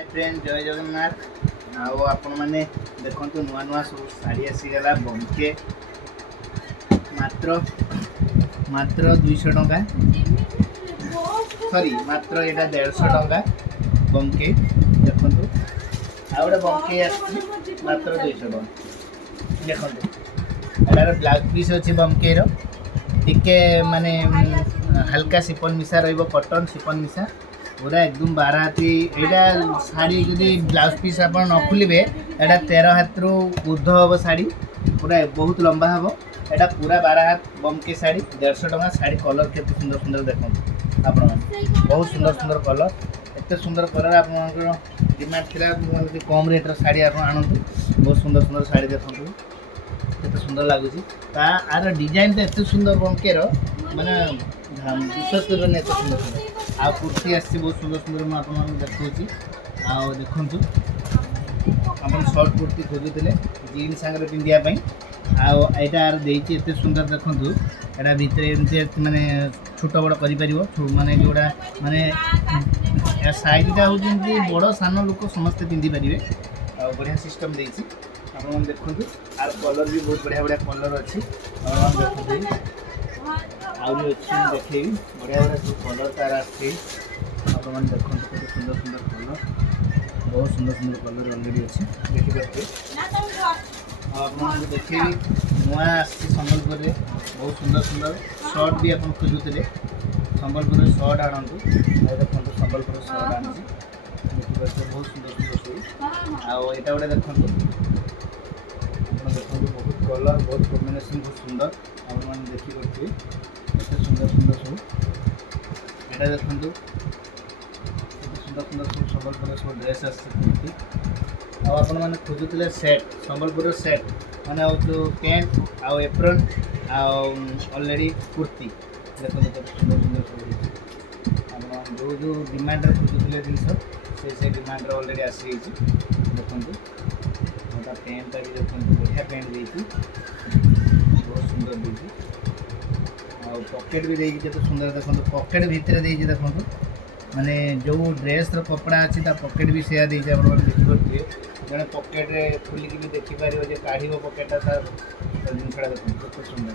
Hi friend जय जगन्नाथ आओ आपण मैंने देखो नुआ नुआ सब शाड़ी आसीगला बमके मात्र मात्र 200 टंका सॉरी मात्र यहाँ 150 टंका बमके देखो आ गए बमके मात्र 200 टंका देखो यार ब्लाउज पीस अच्छी बमके टिके माने हल्का सिपन मिशा रटन सिपन मिशा पूरा एकदम 12 हाथी यहाँ शाड़ी जदि ब्लाउज पीस आप न खोलेंगे यहाँ 13 हाथ रु ऊर्ध हम शाड़ी पूरा बहुत लंबा हम यहाँ पूरा 12 हाथ बमके शाड़ी 150 टंका शाड़ी कलर के सुंदर सुंदर देखो आप बहुत सुंदर सुंदर कलर एत सुंदर कलर आप डिमांड थी कम रेट्र शाड़ी आप आणतु बहुत सुंदर सुंदर शाड़ी देखो केते सुंदर लगुच आर डिजाइन तो एत सुंदर बमकेर माने विश्वास कर एत सुंदर सुंदर आ कुर्ती आसी बहुत सुंदर सुंदर मुझे देखी आओ देखु आप सर्ट कुर्ती खोजुले जीन्स सांगे पिंधापी आईटार एत सुंदर देखु यहाँ भितर माने छोट बड़ कर माने जोड़ा माने साइजटा हूँ बड़ सान लोक समस्ते पिंधि पारे बढ़िया सिस्टम देती आप देखु आर कलर भी बहुत बढ़िया बढ़िया कलर अच्छी देखते आहरी अच्छी देखेबी बढ़िया बढ़िया सब कलर तार आसे देखते सुंदर सुंदर कलर बहुत सुंदर सुंदर कलर अलरेडी अच्छी देखिए आप देखेबी नुआ आसी संबलपुर में बहुत सुंदर सुंदर सर्ट भी आप खोजुले संबलपुर सर्ट आणतु देखो संबलपुर सर्ट आनी देखिए बहुत सुंदर सुंदर सब आईटा गोटे देखो देखो बहुत कलर बहुत कॉम्बिनेशन बहुत सुंदर आप देखिए एत सुंदर सुंदर सब यहाँ देखो सुंदर सुंदर सब संबलपुर सब ड्रेस आती आपने खोजुले सेट संबलपुर सेट माने जो पैंट आउ एप्रन ऑलरेडी कुर्ती देखो सुंदर सुंदर सब आप जो जो डिमांड खोजुले जिन से डिमांड ऑलरेडी आसी देखो पैंटा भी देखो बढ़िया पैंट देती बहुत सुंदर देती पॉकेट भी देती केते सुंदर देखो पॉकेट भितर देती देखो माने जो ड्रेस कपड़ा अच्छी पॉकेट भी सेया देती आप देखिए जड़े पॉकेट खोलिकी भी देखिपार काढ़ पॉकेटा तार जिनसा देखो केते सुंदर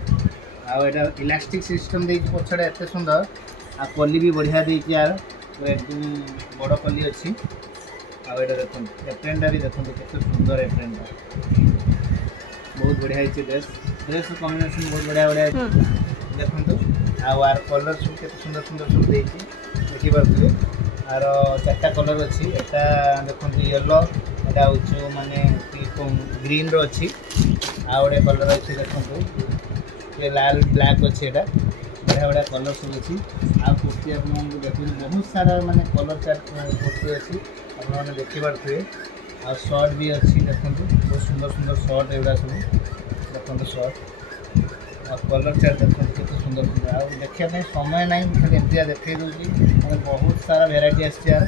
आटा इलास्टिक सिस्टम देती पछड़ा एत सुंदर आ कली भी बढ़िया देती यार एकदम बड़ कली अच्छी आटा देखो एप्रेनटा भी देखो केते सुंदर एप्रेनटा बहुत बढ़िया है ड्रेस ड्रेस कॉम्बिनेशन बहुत बढ़िया बढ़िया देखो आर कलर सब केते सुंदर सुंदर सब देती देखिए आर 4टा कलर अच्छी एटा देखो येलो एटा हूँ माने ग्रीन रो अच्छी आ गोटे कलर अच्छी देखो ये लाल ब्लैक अच्छी एटा बढ़िया बढ़िया कलर सब अच्छी आ कुर्ती आप देखो बहुत सारा माने कलर चार्ट कुर्ती अच्छी आपने देखिपे आ शर्ट भी अच्छी देखो बहुत सुंदर सुंदर शर्ट एगुड़ा सब देखो शर्ट आ कलर चार्ट देखो केते सुंदर सुंदर आ देखापी समय ना खाली एमती देखे दूसरी मैंने बहुत सारा भेराइटी आसी यार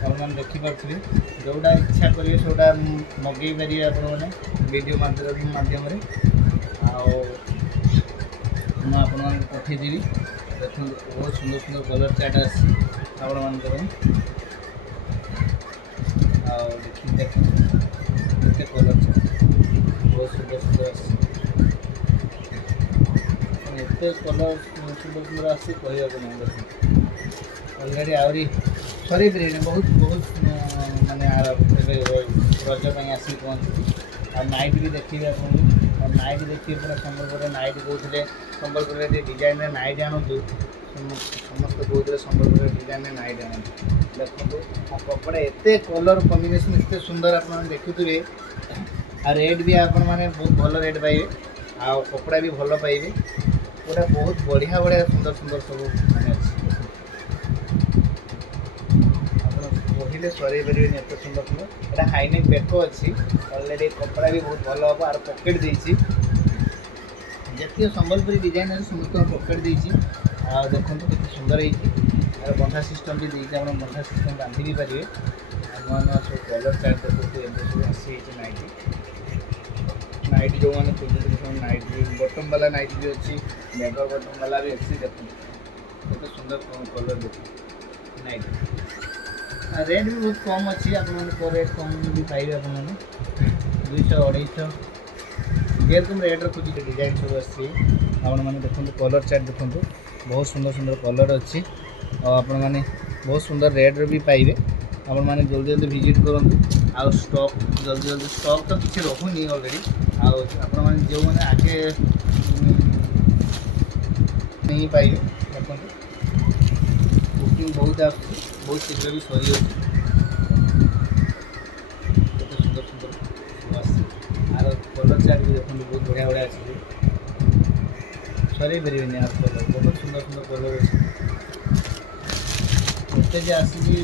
आपने देखिपे जोटा इच्छा करेंगे सोटा मगई पारे आपने वीडियो माध्यम आपन पठेदेवी देखो बहुत सुंदर सुंदर कलर चार्ट आसी देखिए देखो केते कलर चार्ट बहुत सुंदर सुंदर आसी एत कलर सुंदर सुंदर आसी कहूँ ना देखो अलरेडी आहरी सरी बहुत बहुत माने रज आसी पहुँची आ नाइट भी देखिए आप नाइट देखिए पूरा संबलपुर नाइट कहते संबलपुर डिजाइन नाइट आणतु समस्त कहते संबलपुर डिजाइन नाइट आण देखो आ कपड़ा एत कलर कॉम्बिनेशन एत सुंदर आप देखुए आ रेट भी आप बहुत भल रेट पाइबे आ कपड़ा भी भल पाइबे पूरा बहुत बढ़िया बढ़िया सुंदर सुंदर सब माने कहले सर पारे एत सुंदर सुंदर यहाँ हाईनेक बेक अच्छी अलरेडी कपड़ा भी बहुत भल हम आर पकेट देती जितने संबलपुरी डिजाइन अच्छे समस्त पकेट देती देखो कितने सुंदर है बंधा सिस्टम भी देती आप बंधा सिस्टम बांधि भी पारे नुआ नुआ सब कलर चार्ट देखो सब आसी नाइट नाइट जो मैंने खोजुते सब नाइट भी बटम वाला नाइट भी अच्छी बैगर बटम वाला भी अच्छी देखो कितने सुंदर कलर देखो नाइट ରେଟ୍ ବି ବହୁତ କମ୍ ଅଛି, ଆପଣମାନେ ରେଟ୍ କମ୍ ବି ପାଇବେ ଆପଣମାନେ 200 250 ଯେହେତୁ ମୁଁ ରେଟ୍ ରଖୁଛି ଡିଜାଇନ୍ ସବୁ ଆସିଛି। ଆପଣମାନେ ଦେଖନ୍ତୁ କଲର୍ ଚାର୍ଟ ଦେଖନ୍ତୁ, ବହୁତ ସୁନ୍ଦର ସୁନ୍ଦର କଲର୍ ଅଛି ଆଉ ଆପଣମାନେ ବହୁତ ସୁନ୍ଦର ରେଟ୍ରେ ବି ପାଇବେ। ଆପଣମାନେ ଜଲ୍ଦି ଜଲ୍ଦି ଭିଜିଟ୍ କରନ୍ତୁ। ଆଉ ଷ୍ଟକ୍ ଜଲ୍ଦି ଜଲ୍ଦି ଷ୍ଟକ୍ ତ କିଛି ରହୁନି ଅଲରେଡ଼ି। ଆଉ ଆପଣମାନେ ଯେଉଁମାନେ ଆଗେ ନେଇ ପାଇବେ ଦେଖନ୍ତୁ ବୁକିଂ ବହୁତ ଆସୁଛି, ବହୁତ ଶୀଘ୍ର ବି ସରିଯାଉଛି। କେତେ ସୁନ୍ଦର ସୁନ୍ଦର ସବୁ ଆସିଛି। ଆର କଲର୍ ଚାର୍ଟ ବି ଦେଖନ୍ତୁ ବହୁତ ବଢ଼ିଆ ବଢ଼ିଆ ଆସିଛି, ସରେଇ ପାରିବେନି। ଆର କଲର୍ ବହୁତ ସୁନ୍ଦର ସୁନ୍ଦର କଲର୍ ଅଛି। ଏତେ ଯେ ଆସିଛି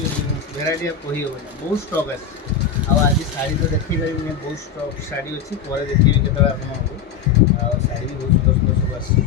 ଭେରାଇଟି ଆଉ କହି ହେବନି, ବହୁତ ଷ୍ଟକ୍ ଆସିଛି। ଆଉ ଆଜି ଶାଢ଼ୀ ତ ଦେଖେଇ ପାରିବିନି, ବହୁତ ଷ୍ଟକ୍ ଶାଢ଼ୀ ଅଛି, ପରେ ଦେଖେଇବି କେତେବେଳେ ଆପଣଙ୍କୁ। ଆଉ ଶାଢ଼ୀ ବି ବହୁତ ସୁନ୍ଦର ସୁନ୍ଦର ସବୁ ଆସିଛି।